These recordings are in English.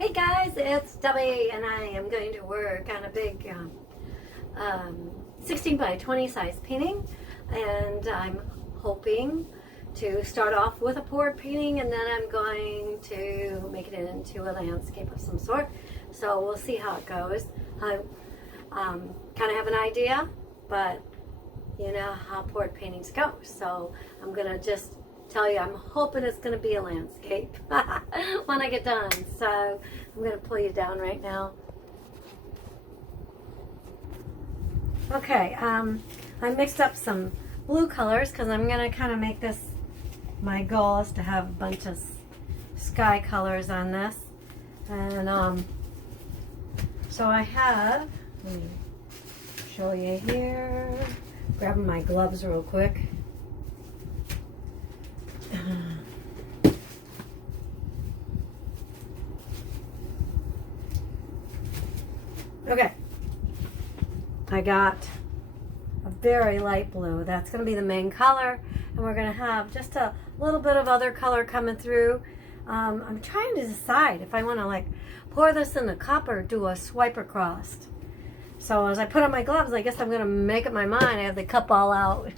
Hey guys, it's Debbie and I am going to work on a big 16 by 20 size painting, and I'm hoping to start off with a poured painting and then I'm going to make it into a landscape of some sort. So we'll see how it goes. I kind of have an idea, but you know how poured paintings go. So I'm going to just tell you I'm hoping it's going to be a landscape when I get done. So I'm going to pull you down right now. Okay, I mixed up some blue colors because I'm going to kind of make this, my goal is to have a bunch of sky colors on this. And so I have, let me show you here, grabbing my gloves real quick. Okay, I got a very light blue. That's going to be the main color, and we're going to have just a little bit of other color coming through. I'm trying to decide if I want to like pour this in the cup or do a swipe across. So as I put on my gloves, I guess I'm going to make up my mind. I have the cup all out.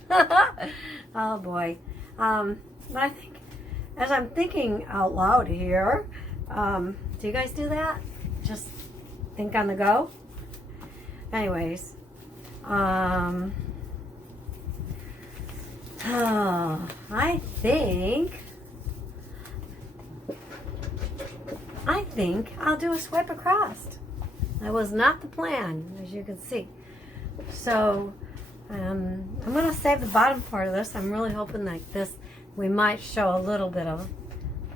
Oh boy. But I think, as I'm thinking out loud here, do you guys do that? Just think on the go? Anyways, I think I'll do a swipe across. That was not the plan, as you can see. So I'm going to save the bottom part of this. I'm really hoping like this, we might show a little bit of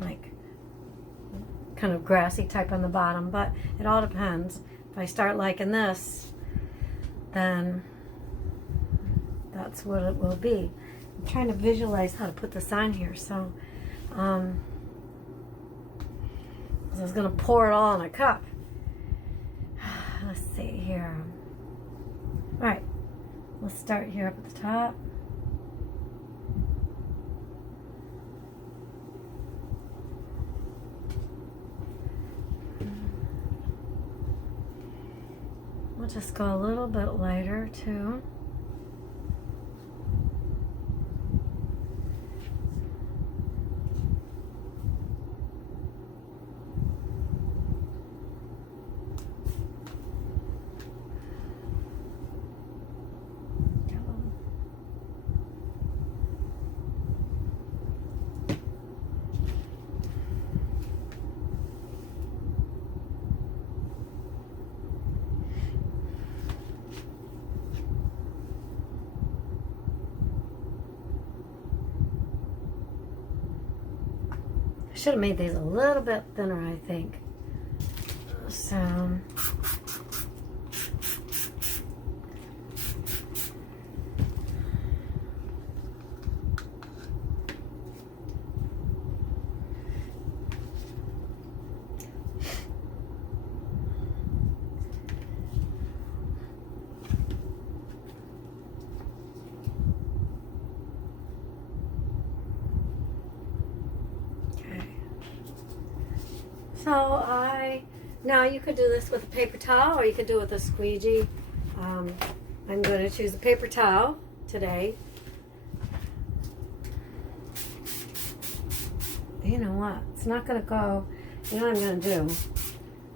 like kind of grassy type on the bottom, but it all depends. If I start liking this, then that's what it will be. I'm trying to visualize how to put this on here. So I was going to pour it all in a cup. Let's see here. All right, let's start here up at the top. We'll just go a little bit lighter too. Should have made these a little bit thinner, I think. So now you could do this with a paper towel or you could do it with a squeegee. I'm going to choose a paper towel today. You know what? It's not going to go. You know what I'm going to do?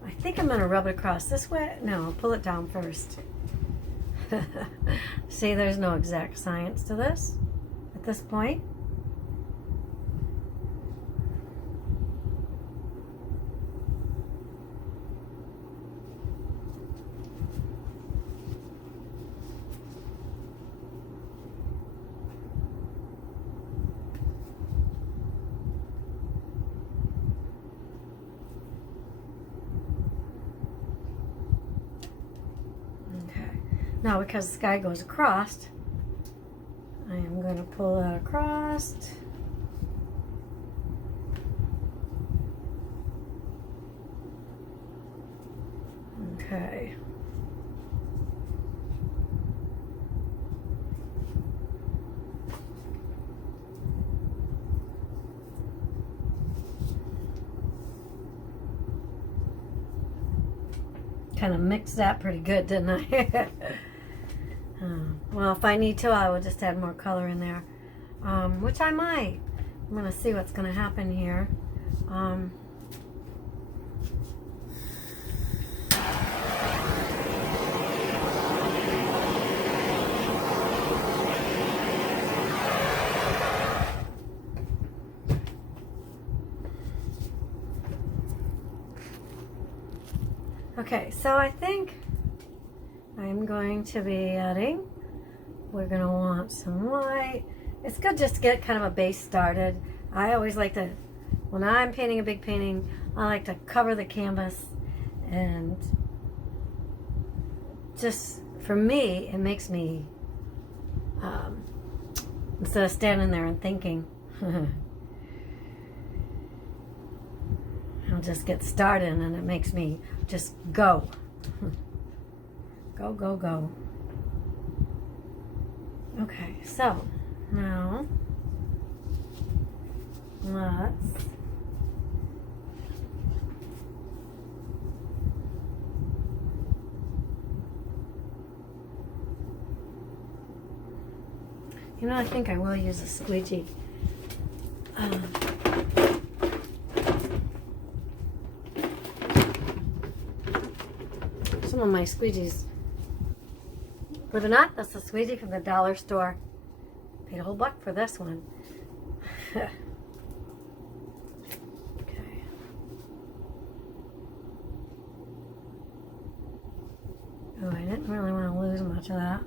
I think I'm going to rub it across this way. No, I'll pull it down first. See, there's no exact science to this at this point. Now, because the sky goes across, I am going to pull that across. Okay. Kind of mixed that pretty good, didn't I? Well, if I need to, I will just add more color in there, which I might. I'm going to see what's going to happen here. Okay, so I think I'm going to be adding, we're going to want some white. It's good just to get kind of a base started. I always like to, when I'm painting a big painting, I like to cover the canvas, and just, for me, it makes me, instead of standing there and thinking, I'll just get started, and it makes me just go. Go, go, go. Okay, so now let's I think I will use a squeegee. Some of my squeegees, believe it or not, that's a squeegee from the dollar store. Paid a whole $1 for this one. Okay. Oh, I didn't really want to lose much of that.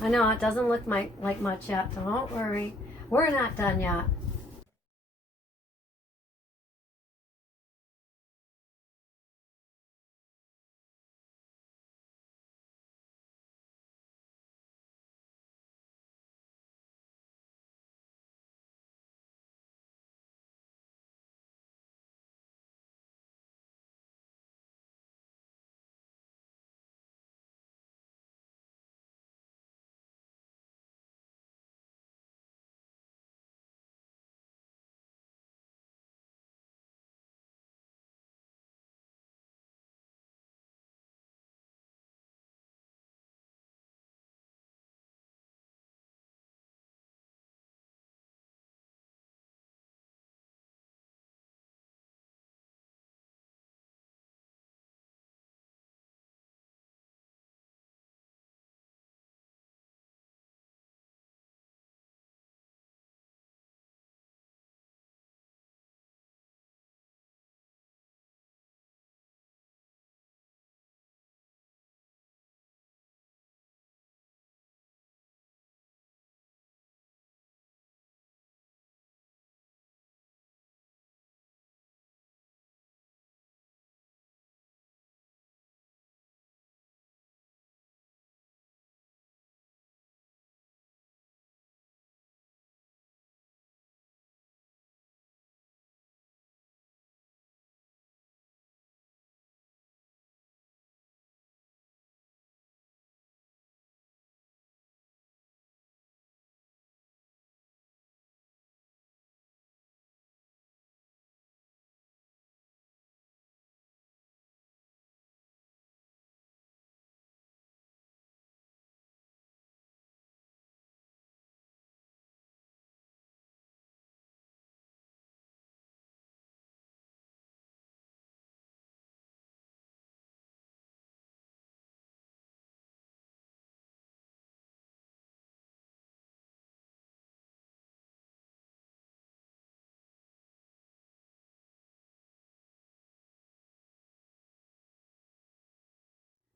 I know it doesn't look like much yet, so don't worry. We're not done yet.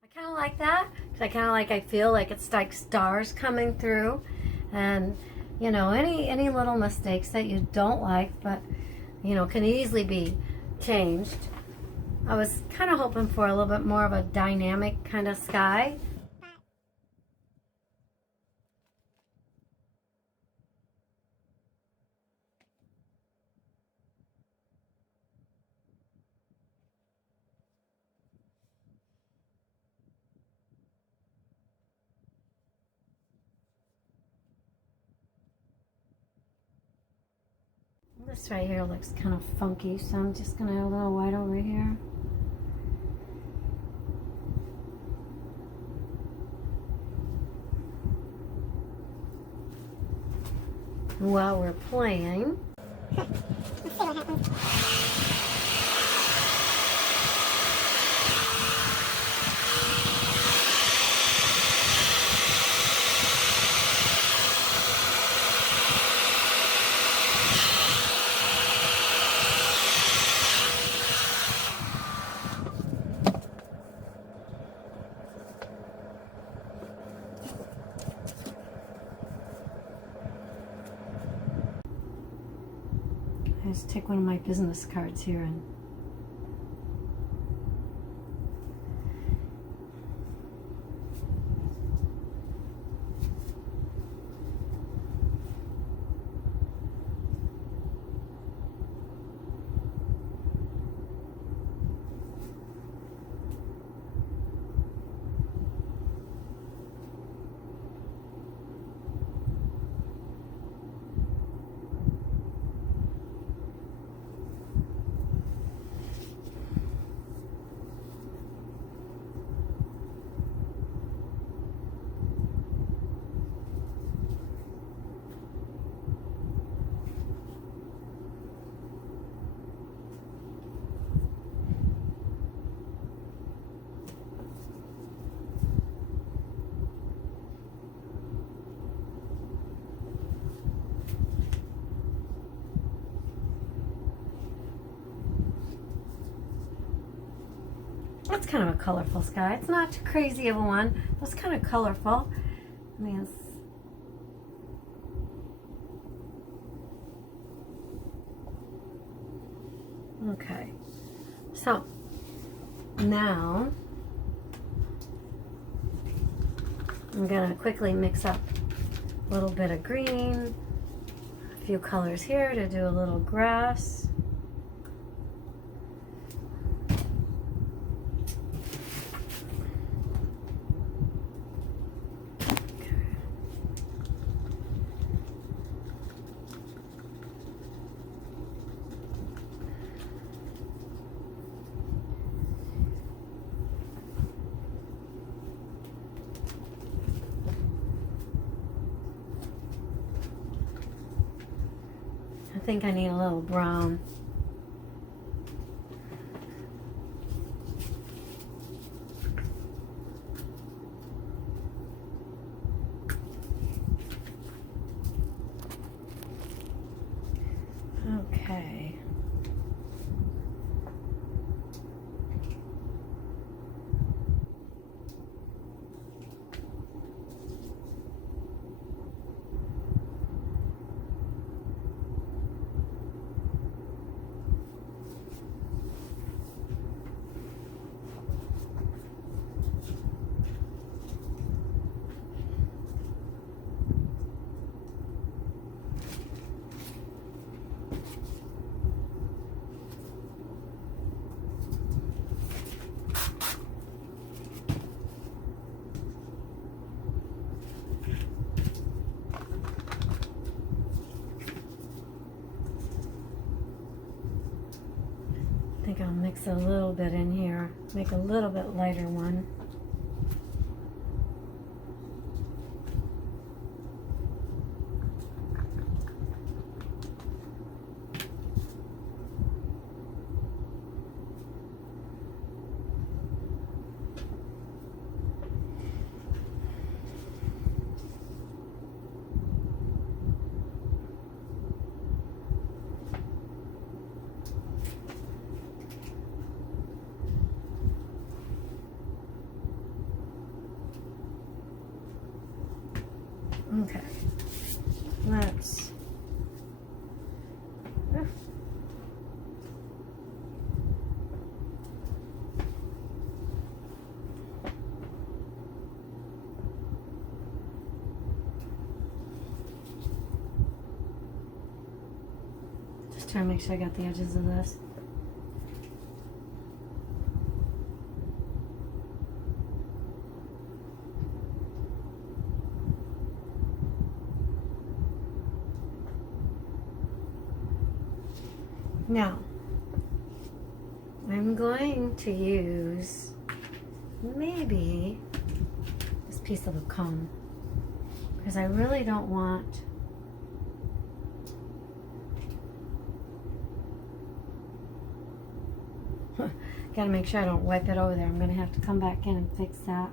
I kind of like that, because I feel like it's like stars coming through, and any little mistakes that you don't like, but can easily be changed. I was kind of hoping for a little bit more of a dynamic kind of sky. This right here looks kind of funky, so I'm just going to add a little white over here. While we're playing, let's see what happens. I just take one of my business cards here and that's kind of a colorful sky. It's not too crazy of a one. It's kind of colorful. I mean, okay. So now I'm gonna quickly mix up a little bit of green, a few colors here to do a little grass. I think I need a little brown. Okay. I think I'll mix a little bit in here, make a little bit lighter one. Okay, let's trying to make sure I got the edges of this. Now, I'm going to use maybe this piece of a comb because I really don't want gotta make sure I don't wipe it over there. I'm gonna have to come back in and fix that.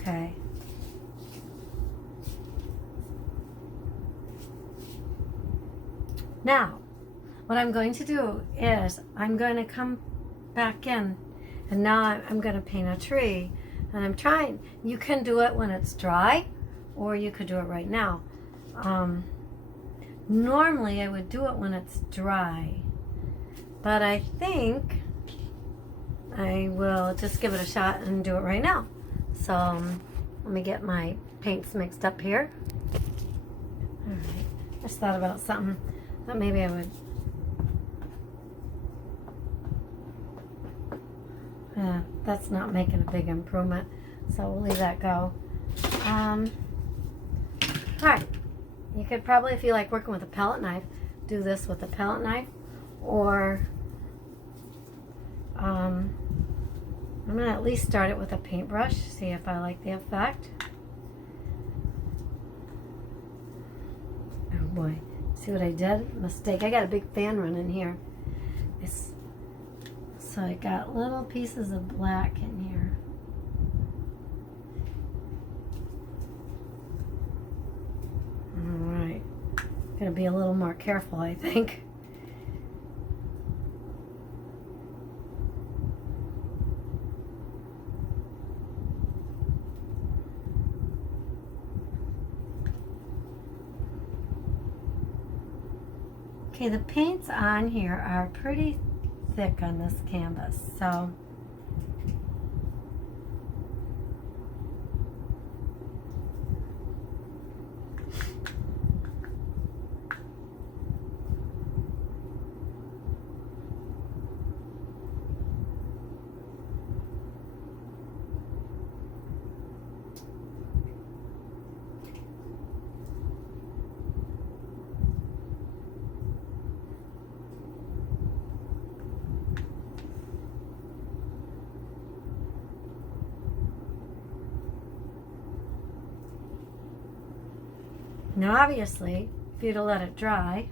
Okay. Now, what I'm going to do is I'm going to come back in and now I'm going to paint a tree. And I'm trying, you can do it when it's dry or you could do it right now. Normally I would do it when it's dry, but I think I will just give it a shot and do it right now. So let me get my paints mixed up here. All right, I just thought about something that maybe I would. That's not making a big improvement, so we'll leave that go. All right, you could probably, if you like working with a palette knife, do this with a palette knife, or I'm going to at least start it with a paintbrush, see if I like the effect. Oh boy, see what I did? Mistake. I got a big fan running here. So I got little pieces of black in here. All right, gonna be a little more careful, I think. Okay, the paints on here are pretty thick on this canvas, so now obviously for you to let it dry.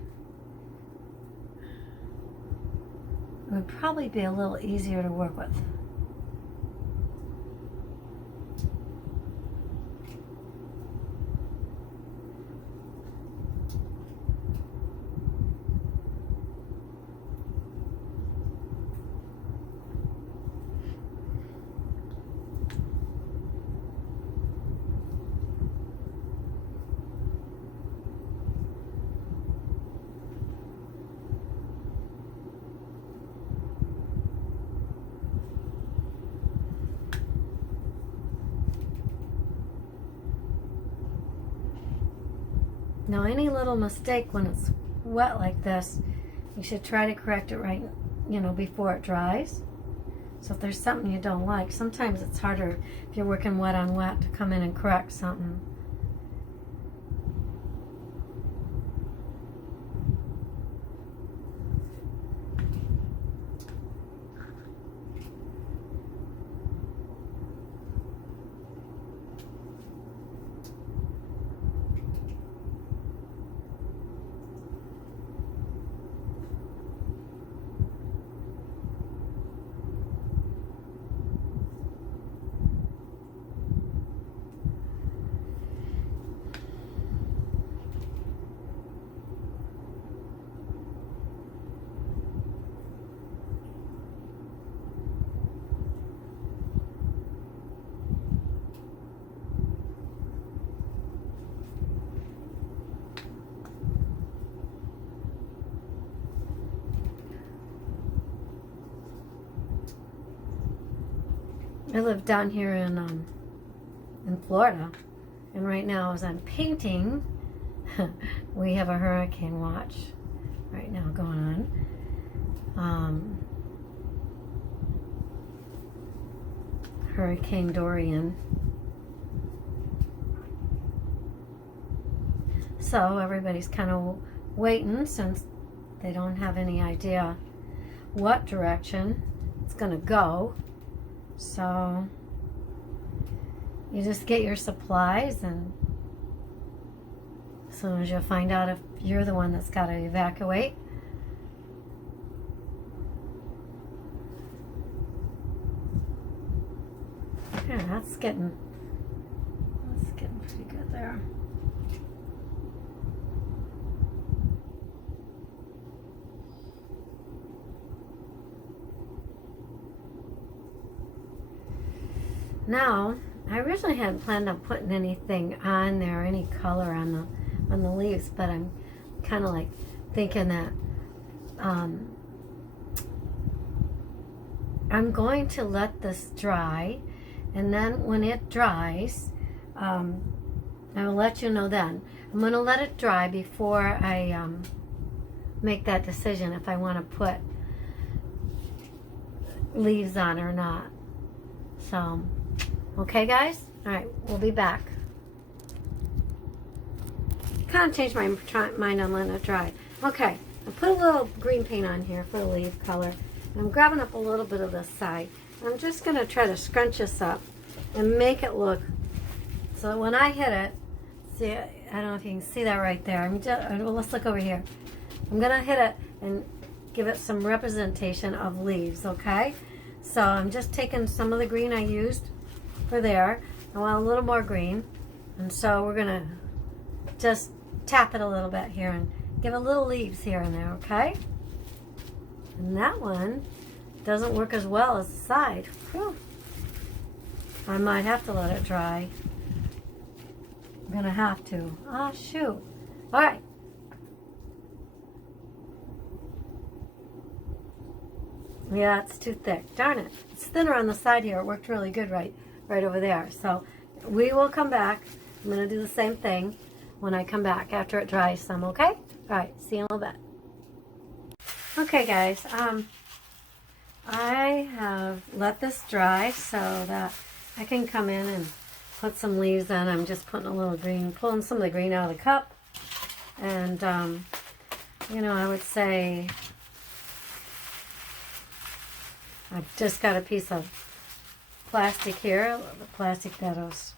It would probably be a little easier to work with. Now, any little mistake when it's wet like this, you should try to correct it right, before it dries. So if there's something you don't like, sometimes it's harder if you're working wet on wet to come in and correct something. I live down here in Florida, and right now as I'm painting, we have a hurricane watch right now going on. Hurricane Dorian. So everybody's kind of waiting since they don't have any idea what direction it's going to go. So you just get your supplies, and as soon as you find out if you're the one that's got to evacuate. Yeah, that's getting pretty good there. Now, I originally hadn't planned on putting anything on there, any color on the leaves, but I'm kind of like thinking that I'm going to let this dry, and then when it dries, I will let you know then. I'm going to let it dry before I make that decision if I want to put leaves on or not. So, okay guys? Alright, we'll be back. Kind of changed my mind on letting it dry. Okay, I put a little green paint on here for the leaf color. I'm grabbing up a little bit of this side. I'm just going to try to scrunch this up and make it look so that when I hit it, see, I don't know if you can see that right there. Well, let's look over here. I'm going to hit it and give it some representation of leaves, okay? So I'm just taking some of the green I used for there. I want a little more green, and so we're going to just tap it a little bit here and give it little leaves here and there, okay? And that one doesn't work as well as the side. Whew. I might have to let it dry. I'm going to have to. Ah, shoot. All right. Yeah, it's too thick. Darn it. It's thinner on the side here. It worked really good right over there. So we will come back. I'm going to do the same thing when I come back after it dries some, okay? All right, see you in a little bit. Okay, guys. I have let this dry so that I can come in and put some leaves in. I'm just putting a little green, pulling some of the green out of the cup. And, you know, I would say I've just got a piece of plastic here, the plastic that was,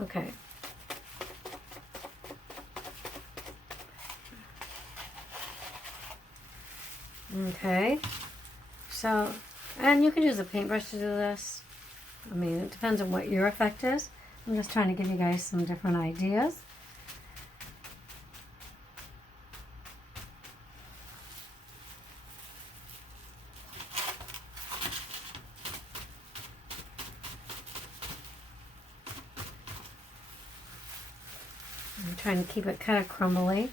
okay. Okay, so, and you can use a paintbrush to do this. I mean, it depends on what your effect is. I'm just trying to give you guys some different ideas. I'm trying to keep it kind of crumbly.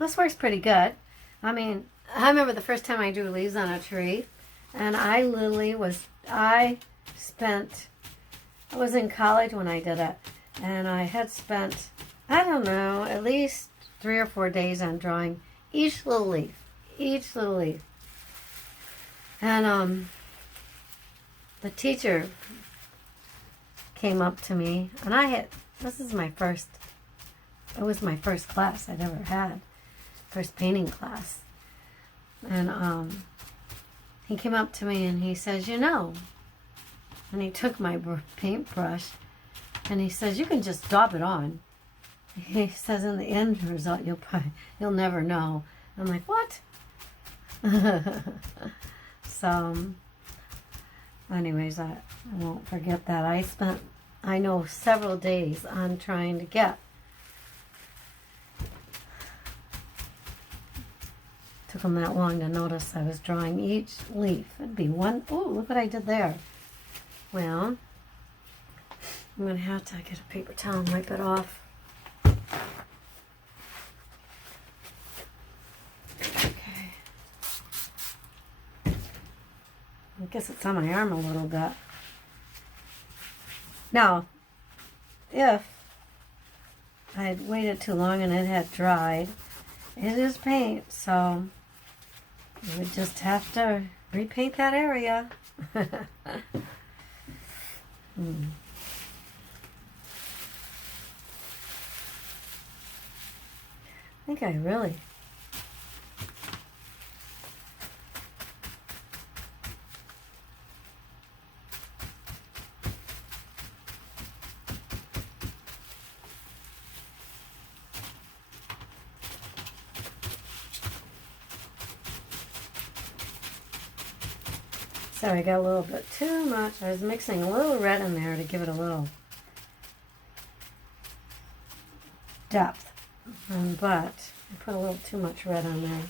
This works pretty good. I mean, I remember the first time I drew leaves on a tree, and I literally I was in college when I did it, and I had spent, I don't know, at least 3 or 4 days on drawing each little leaf. And the teacher came up to me, and it was my first class I'd ever had. First painting class. And he came up to me and he says, and he took my paintbrush and he says, you can just dab it on. He says, in the end result, you'll never know. I'm like, what? So, anyways, I won't forget that. I know, several days on trying to get. Took them that long to notice I was drawing each leaf. It'd be one. Oh, look what I did there. Well, I'm going to have to get a paper towel and wipe it off. Okay. I guess it's on my arm a little bit. Now, if I had waited too long and it had dried, it is paint, so you would just have to repaint that area. I think I really... Sorry, I got a little bit too much. I was mixing a little red in there to give it a little depth. But I put a little too much red on there.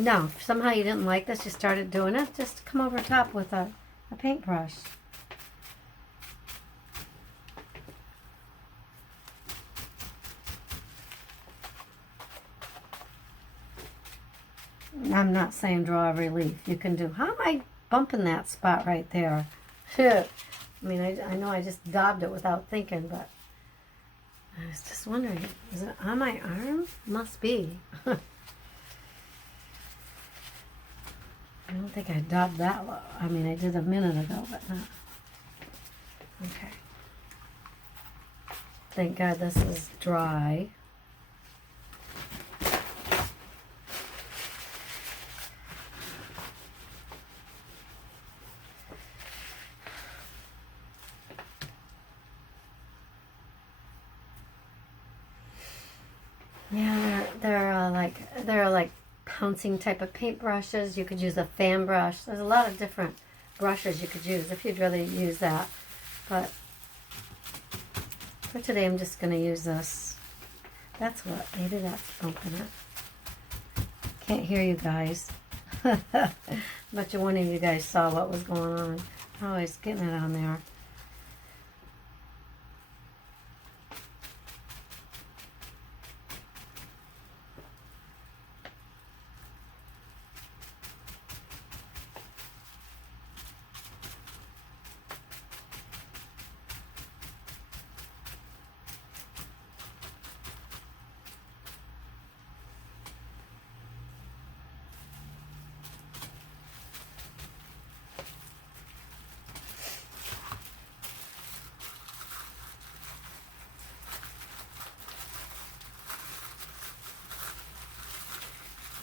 Now, if somehow you didn't like this, you started doing it, just come over top with a paintbrush. I'm not saying draw every leaf. You can do, how am I bumping that spot right there? I mean, I know I just daubed it without thinking, but I was just wondering, is it on my arm? Must be. I don't think I daubed that low. I mean, I did a minute ago, but not. Okay. Thank God this is dry. Yeah, there are like pouncing type of paintbrushes. You could use a fan brush. There's a lot of different brushes you could use if you'd rather use that. But for today, I'm just going to use this. That's what, maybe that's bumping it. Can't hear you guys. Bet you one of you guys saw what was going on. I was getting it on there.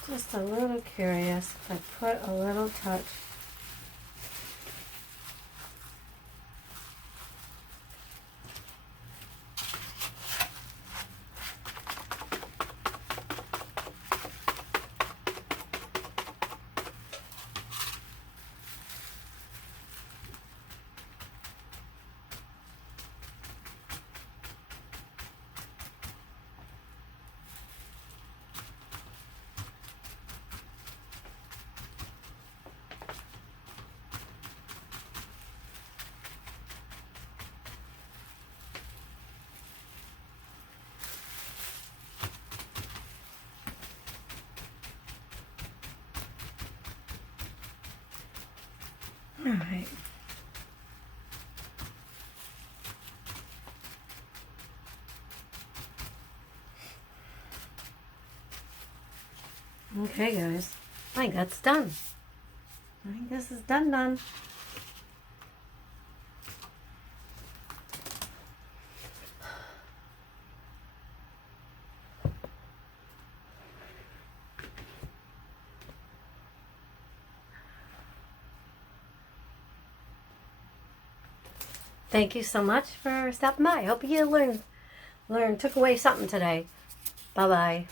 Just a little curious if I put a little touch. All right. Okay, guys. I think that's done. I think this is done. Thank you so much for stopping by. Hope you took away something today. Bye-bye.